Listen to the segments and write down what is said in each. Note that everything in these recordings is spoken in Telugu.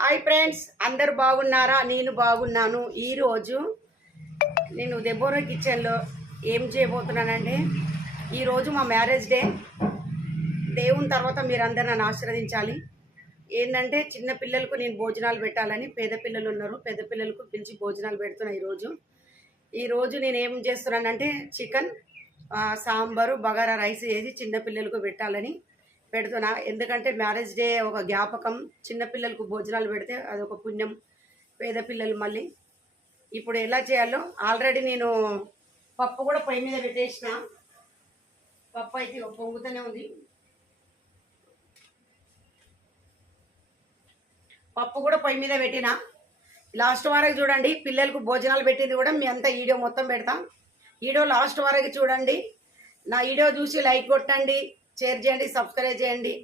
హాయ్ ఫ్రెండ్స్ అందరు బాగున్నారా? నేను బాగున్నాను. ఈరోజు నేను దెబోరా కిచెన్లో ఏం చేయబోతున్నానంటే ఈరోజు మా మ్యారేజ్ డే దేవుని తర్వాత మీరందరూ నన్ను ఆశీర్వదించాలి. ఏంటంటే చిన్న పిల్లలకు నేను భోజనాలు పెట్టాలని పేద పిల్లలు ఉన్నారు. పేద పిల్లలకు పిలిచి భోజనాలు పెడుతున్నా ఈరోజు ఈరోజు నేను ఏం చేస్తున్నానంటే చికెన్ సాంబారు బగారా రైస్ వేసి చిన్న పిల్లలకు పెట్టాలని పెడుతున్నా. ఎందుకంటే మ్యారేజ్ డే ఒక జ్ఞాపకం. చిన్న పిల్లలకు భోజనాలు పెడితే అదొక పుణ్యం. పేద పిల్లలు మళ్ళీ. ఇప్పుడు ఎలా చేయాలో ఆల్రెడీ నేను పప్పు కూడా పొయ్యి మీద పెట్టేసిన. పప్పు అయితే పొంగుతూనే ఉంది. పప్పు కూడా పొయ్యి మీద పెట్టిన. లాస్ట్ వరకు చూడండి పిల్లలకు భోజనాలు పెట్టింది కూడా మీ అంతా వీడియో మొత్తం పెడతాం. వీడియో లాస్ట్ వరకు చూడండి. నా వీడియో చూసి లైక్ కొట్టండి. షేర్ చేయండి సబ్స్క్రైబ్ చేయండి.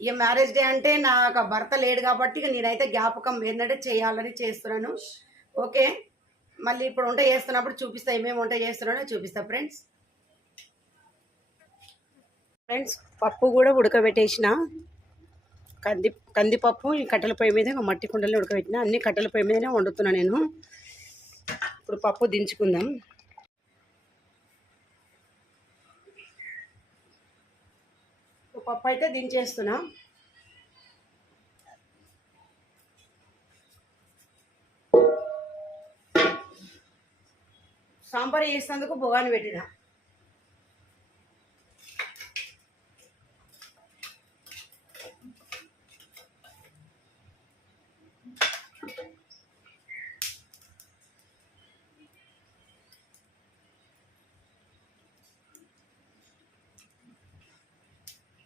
ఇక మ్యారేజ్ డే అంటే నాకు భర్త లేడు కాబట్టి ఇక నేనైతే జ్ఞాపకం ఏంటంటే చేయాలని చేస్తున్నాను. ఓకే? మళ్ళీ ఇప్పుడు వంట చేస్తున్నప్పుడు చూపిస్తా ఏమేమి వంట చేస్తున్నానో చూపిస్తా ఫ్రెండ్స్. ఫ్రెండ్స్ పప్పు కూడా ఉడకబెట్టేసిన. కంది కందిపప్పు ఈ కట్టెల పొయ్యి మీద ఇంకా మట్టి కుండలో ఉడకబెట్టిన. అన్ని కట్టెల పొయ్యి మీదనే వండుతున్నా నేను. ఇప్పుడు పప్పు దించుకుందాం. పప్పు అయితే దించేస్తున్నా. సాంబార్ వేసినందుకు బొగాని పెట్టిన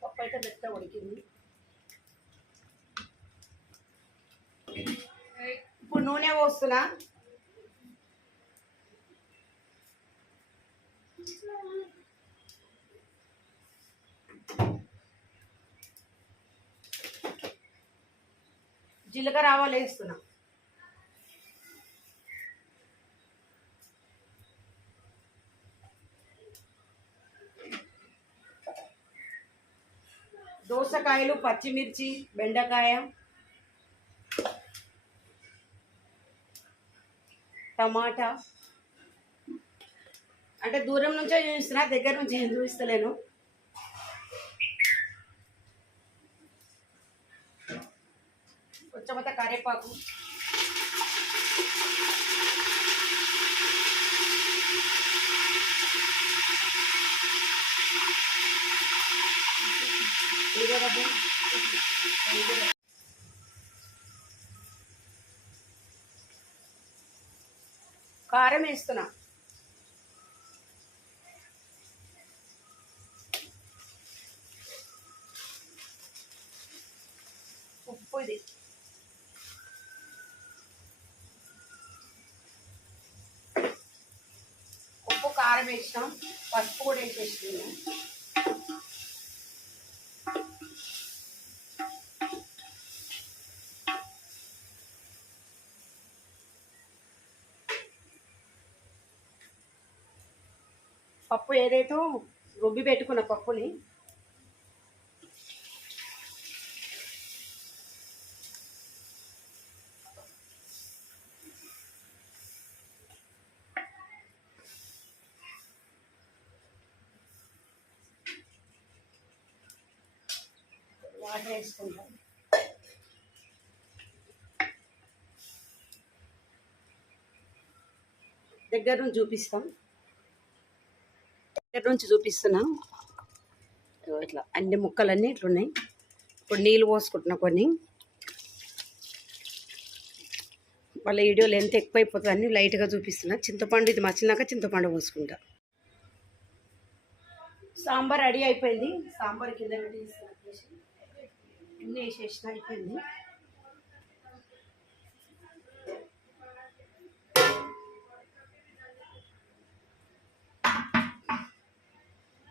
పప్పు అయితే మెత్త ఉడికింది ఇప్పుడు నూనె పోస్తున్నా. జీలకర్ర ఆవాలు వేస్తున్నా. దోసకాయలు పచ్చిమిర్చి బెండకాయ టమాటా. అంటే దూరం నుంచే చూపిస్తున్నా దగ్గర నుంచి ఏం చూపిస్తలేను. కొంచెం కరేపాకు కారం వేస్తున్నా. ఉప్పు ఇది. ఉప్పు కారం వేసినాం. పసుపు కూడా వేసేసినాము పప్పు ఏదైతే రుబ్బి పెట్టుకున్న పప్పుని వాటర్ వేసుకుంటాం దగ్గర నుంచి చూపిస్తాం. దగ్గర నుంచి చూపిస్తున్నా. ఇట్లా అన్ని ముక్కలన్నీ ఇట్లున్నాయి. ఇప్పుడు నీళ్ళు పోసుకుంటున్నా కొన్ని. వాళ్ళ వీడియోలు ఎంత ఎక్కువైపోతుంది అన్నీ లైట్గా చూపిస్తున్నా. చింతపండు ఇది మచ్చినాక చింతపండు పోసుకుంటా. సాంబార్ రెడీ అయిపోయింది. సాంబార్ కింద పెట్టేసిన అన్నీ వేసేసిన అయిపోయింది.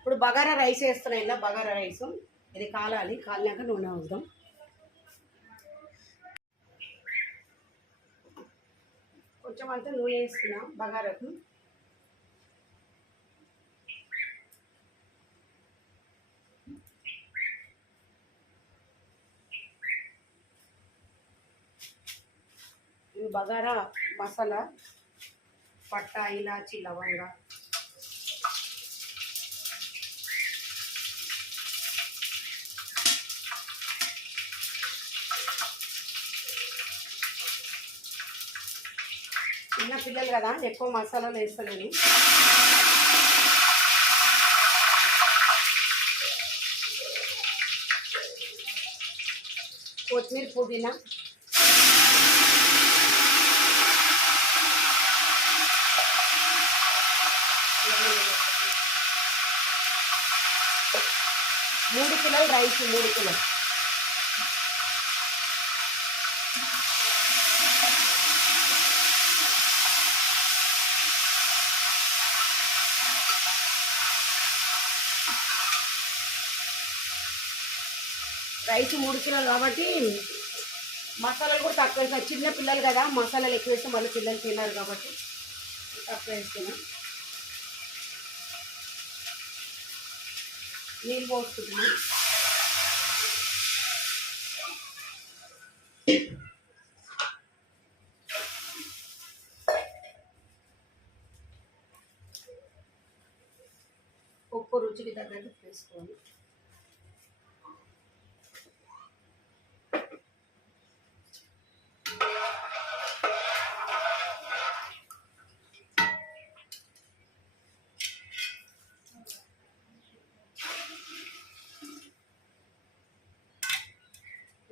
ఇప్పుడు బగారా రైస్ వేస్తున్నాయి ఇలా బగారా రైస్. ఇది కాలాలి కాలినాక నూనె అవుదాం. కొంచెం అంతా నూనె వేస్తున్నాం బగారకు. బగారా మసాలా పట్టా ఇలాచి లవంగా. చిన్న పిల్లలు కదా ఎక్కువ మసాలాలు వేస్తలేను. కొత్తిమీర పుదీనా. మూడు కిలోలు రైస్ మూడు కిలోలు. రైస్ మూడు కిలోలు కాబట్టి మసాలాలు కూడా తక్కువ వేసిన చిన్న పిల్లలు కదా మసాలాలు ఎక్కువ వేస్తే మళ్ళీ పిల్లలు తిన్నారు కాబట్టి తక్కువ వేస్తున్నా. నీళ్ళు పోసుకుంటున్నా. ఉప్పు రుచికి తగ్గట్టు వేసుకోవాలి.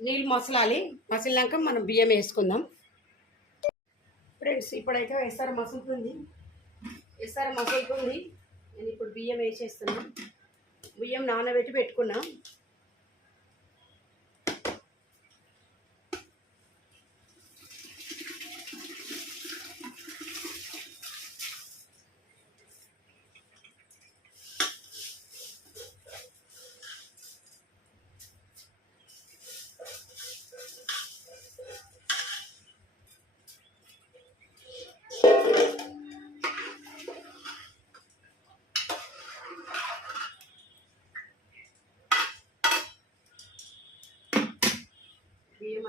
నీళ్ళు మసలాలి. మసిలినాక మనం బియ్యం వేసుకుందాం. ఫ్రెండ్స్ ఇప్పుడైతే ఎస్ఆర్ మసులుతుంది. ఎస్ఆర్ మసులుతుంది. నేను ఇప్పుడు బియ్యం వేసేస్తున్నాను బియ్యం నానబెట్టి పెట్టుకున్నాం.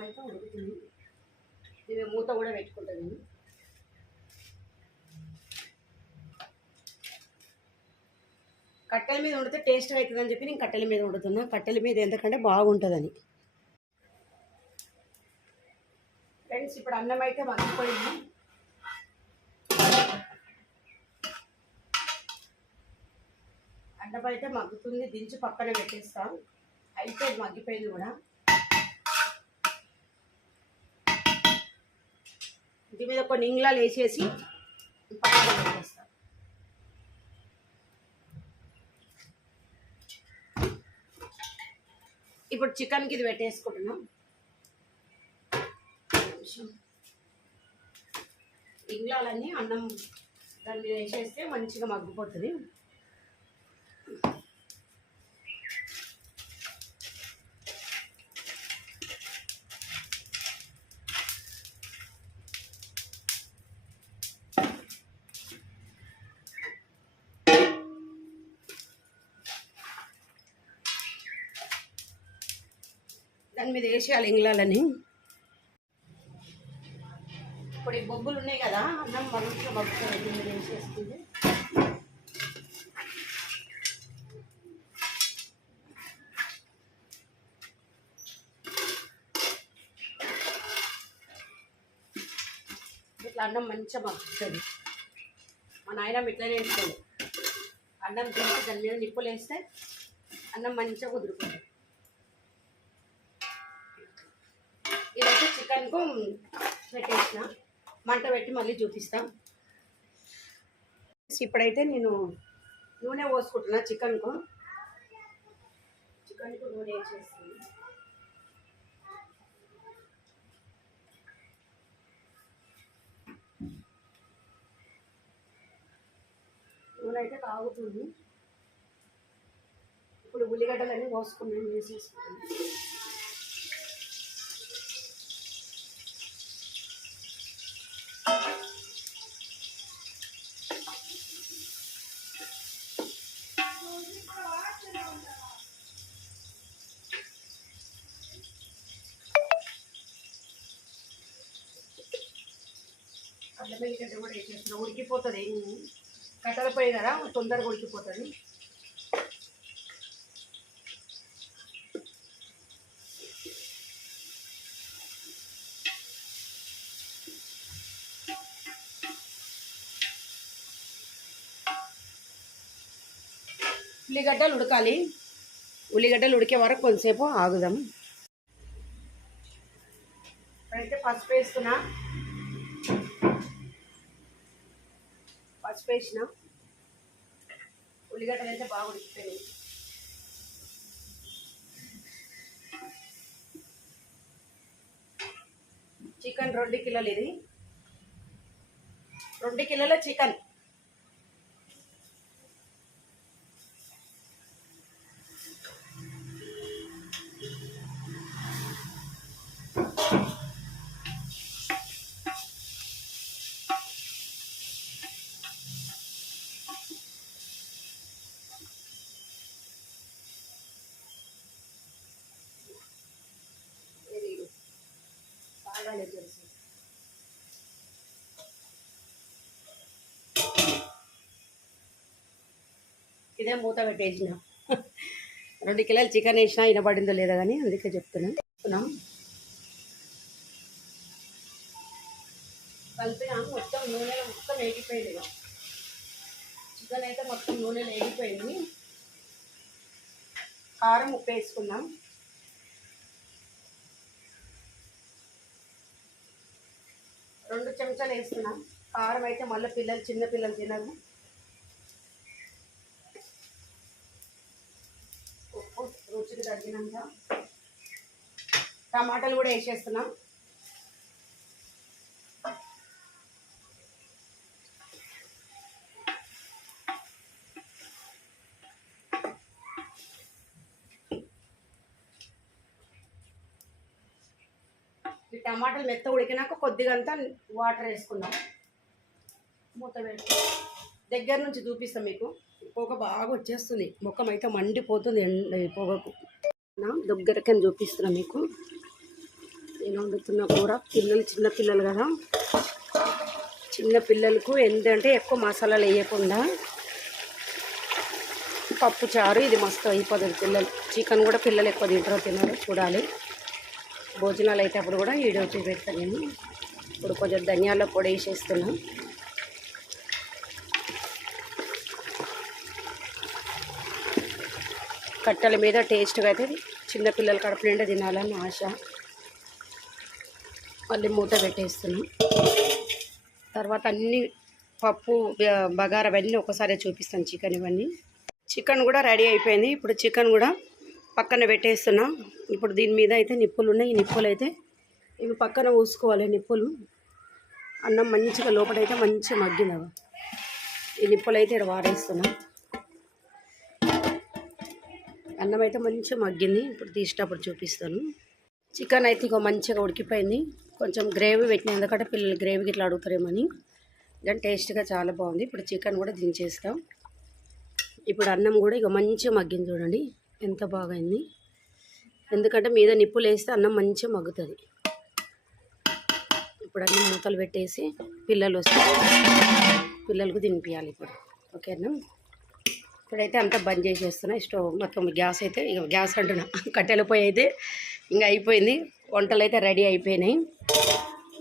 అయితే ఉడుకుతుంది. ఇది మూత కూడా పెట్టుకుంటుంది నేను. కట్టెల మీద వండితే టేస్ట్ అవుతుందని చెప్పి నేను కట్టెల మీద వండుతున్నా. కట్టెల మీద ఎందుకంటే బాగుంటుందని. ఫ్రెండ్స్ ఇప్పుడు అన్నం అయితే మగ్గిపోయింది అన్నం అయితే మగ్గుతుంది. దించి పక్కన పెట్టేస్తాం. అయితే మగ్గిపోయింది కూడా. ఇంటి మీద కొన్ని ఇంగ్లాలు వేసేసి పక్కన పెట్టేస్తాం. ఇప్పుడు చికెన్కి ఇది పెట్టేసుకుంటున్నాం. ఇంగ్లాలన్నీ అన్నం దాని మీద వేసేస్తే మంచిగా మగ్గిపోతుంది. వేసేయాలి ఇంగ్లాలని ఇప్పుడు ఈ బొబ్బులు ఉన్నాయి కదా అన్నం మరుగుతున్న బొబ్బులు వేసేస్తుంది ఇట్లా అన్నం మంచిగా మగ్గుతుంది. మా నాయన ఇట్లనే వేసుకోండి అన్నం తింటే దాని మీద నిప్పులు వేస్తే అన్నం మంచిగా కుదురుకుంటుంది. ఇదైతే పెట్టేసిన. మంట పెట్టి మళ్ళీ చూపిస్తాం. ఇప్పుడైతే నేను నూనె పోసుకుంటున్నా చికెన్కు. చికెన్కు నూనె వేసేస్తుంది నూనె అయితే కాగుతుంది ఇప్పుడు ఉల్లిగడ్డలన్నీ పోసుకున్నాను వేసేసుకున్నాను. అల్లం వెల్లిగడ్డ కూడా వేసేస్తున్నాం ఉడికిపోతుంది. కట్టెల పొయ్యి కదా తొందరగా ఉడికిపోతుంది. ఉల్లిగడ్డలు ఉడకాలి. ఉల్లిగడ్డలు ఉడికే వరకు కొంతసేపు ఆగుదాం. ఇప్పుడైతే పసుపు వేస్తున్నా. పసుపు వేసిన. ఉల్లిగడ్డలు అయితే బాగా ఉడికిపోయినాయి. చికెన్ రెండు కిలోలు ఇది. రెండు కిలోల చికెన్. ఇదే మూత పెట్టేసిన. రెండు కిలోలు చికెన్ వేసినా వినబడిందో లేదో కానీ అందుకే చెప్తున్నాం చెప్తున్నాం కలిపినా. మొత్తం నూనెలో మొత్తం వేగిపోయింది చికెన్ అయితే మొత్తం నూనెలో వేగిపోయింది. కారం ఉప్పు వేసుకుందాం. రెండు చెంచాలు వేస్తున్నాం కారం అయితే మళ్ళీ పిల్లలు చిన్న పిల్లలు తినరు ఉప్పు రుచికి టమాటాలు కూడా వేసేస్తున్నాం. ఈ టమాటాలు మెత్త ఉడికినాక కొద్దిగంతా వాటర్ వేసుకుందాం. మూత పెట్టి దగ్గర నుంచి చూపిస్తాం మీకు. పొగ బాగా వచ్చేస్తుంది. ముఖం అయితే మండిపోతుంది ఎండ పొగకు. నా అని చూపిస్తున్నా మీకు. నేను వండుతున్న కూర పిల్లలు చిన్న పిల్లలు కదా. చిన్న పిల్లలకు ఏంటంటే ఎక్కువ మసాలాలు వేయకుండా పప్పు చారు ఇది మస్తు అయిపోతుంది పిల్లలు. చికెన్ కూడా పిల్లలు ఎక్కువ తింటారో తినరు చూడాలి. భోజనాలు అయితే అప్పుడు కూడా వీడియో చూపెడతాను నేను. ఇప్పుడు కొంచెం ధనియాల పొడి వేసేస్తున్నాను కట్టెల మీద టేస్ట్గా అయితే చిన్నపిల్లలు కడుపు నిండా తినాలని ఆశ. మళ్ళీ మూత పెట్టేస్తున్నాం. తర్వాత అన్ని పప్పు బ- బగారా అవన్నీ ఒకసారి చూపిస్తాను చికెన్ ఇవన్నీ. చికెన్ కూడా రెడీ అయిపోయింది. ఇప్పుడు చికెన్ కూడా పక్కన పెట్టేస్తున్నా. ఇప్పుడు దీని మీద అయితే నిప్పులు ఉన్నాయి. ఈ నిప్పులు అయితే ఇవి పక్కన ఊసుకోవాలి నిప్పులు. అన్నం మంచిగా లోపలైతే మంచిగా మగ్గినవి. ఈ నిప్పులు అయితే ఇక్కడ వారేస్తున్నా అన్నం అయితే మంచిగా మగ్గింది. ఇప్పుడు తీసేటప్పుడు చూపిస్తాను. చికెన్ అయితే ఇంకో మంచిగా ఉడికిపోయింది. కొంచెం గ్రేవీ పెట్టిన ఎందుకంటే పిల్లలు గ్రేవీకి ఇట్లా అడుగుతారేమని. దాని టేస్ట్గా చాలా బాగుంది. ఇప్పుడు చికెన్ కూడా దించేస్తాం. ఇప్పుడు అన్నం కూడా ఇక మంచిగా మగ్గింది చూడండి. ఎంత బాగైంది. ఎందుకంటే మీద నిప్పులు వేస్తే అన్నం మంచిగా మగ్గుతుంది. ఇప్పుడు అన్ని మూతలు పెట్టేసి పిల్లలు వస్తే పిల్లలకు తినిపించాలి ఇప్పుడు. ఓకేనా? ఇప్పుడైతే అంతా బంద్ చేసేస్తున్నా. స్టవ్ మొత్తం గ్యాస్ అయితే ఇక గ్యాస్ అంటున్నా. కట్టెల పొయ్యి అయితే ఇంకా అయిపోయింది. వంటలు అయితే రెడీ అయిపోయినాయి.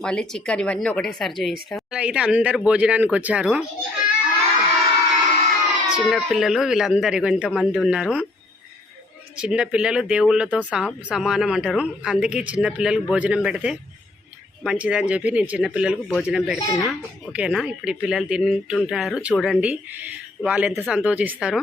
మళ్ళీ చికెన్ ఇవన్నీ ఒకటేసారి చూపిస్తాం అయితే అందరు భోజనానికి వచ్చారు. చిన్నపిల్లలు వీళ్ళందరు వీళ్ళందరూ ఇంతమంది ఉన్నారు. చిన్నపిల్లలు దేవుళ్ళతో సమానం అంటారు. అందుకే చిన్నపిల్లలకు భోజనం పెడితే మంచిదని చెప్పి నేను చిన్నపిల్లలకు భోజనం పెడుతున్నా. ఓకేనా? ఇప్పుడు ఈ పిల్లలు తింటుంటారు. చూడండి. వాళ్ళు ఎంత సంతోషిస్తారో.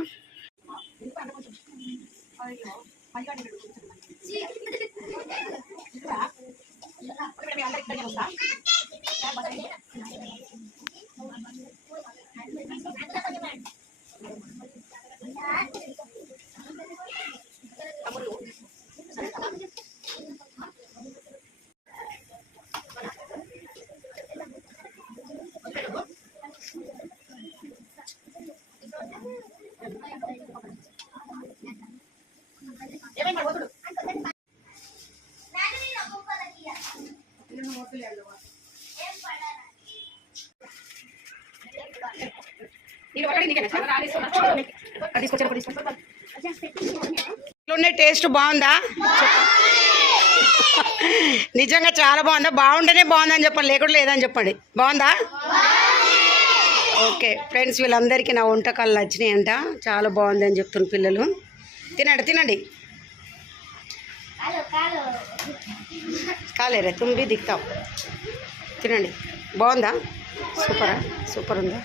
ఉండే టేస్ట్ బాగుందా? నిజంగా చాలా బాగుందా? బాగుంటేనే బాగుందని చెప్పండి లేకుండా లేదని చెప్పండి. బాగుందా? ఓకే ఫ్రెండ్స్ వీళ్ళందరికీ నా వంటకాలు నచ్చినాయంట. చాలా బాగుంది అని చెప్తున్నారు పిల్లలు. తినండి తినండి. కాలేరే తుమ్మి దిక్తాం తినండి. బాగుందా? సూపరా? సూపర్ ఉందా?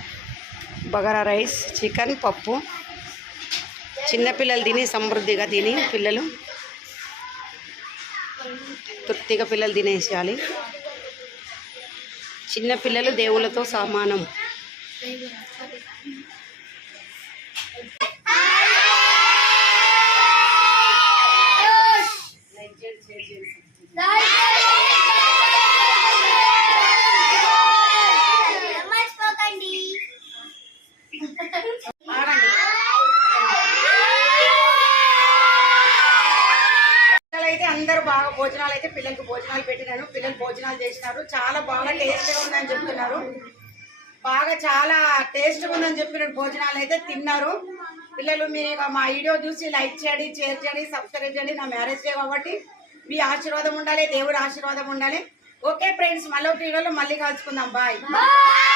బగారా రైస్ చికెన్ పప్పు. చిన్నపిల్లలు తిని సమృద్ధిగా తిని పిల్లలు తృప్తిగా పిల్లలు తినేసేయాలి. చిన్నపిల్లలు దేవుళ్ళతో సమానం. బాగా భోజనాలు అయితే పిల్లలకి భోజనాలు పెట్టినాను పిల్లలు భోజనాలు చేసినారు. చాలా బాగా టేస్ట్గా ఉందని చెప్తున్నారు. బాగా చాలా టేస్ట్గా ఉందని చెప్పిన భోజనాలు అయితే తిన్నారు. పిల్లలు మీరు మా వీడియో చూసి లైక్ చేయండి షేర్ చేయండి సబ్స్క్రైబ్ చేయండి. నా మ్యారేజ్ డే కాబట్టి మీ ఆశీర్వాదం ఉండాలి దేవుడి ఆశీర్వాదం ఉండాలి. ఓకే ఫ్రెండ్స్ మళ్ళీ ఒక వీడియోలో మళ్ళీ కలుసుకుందాం. Bye bye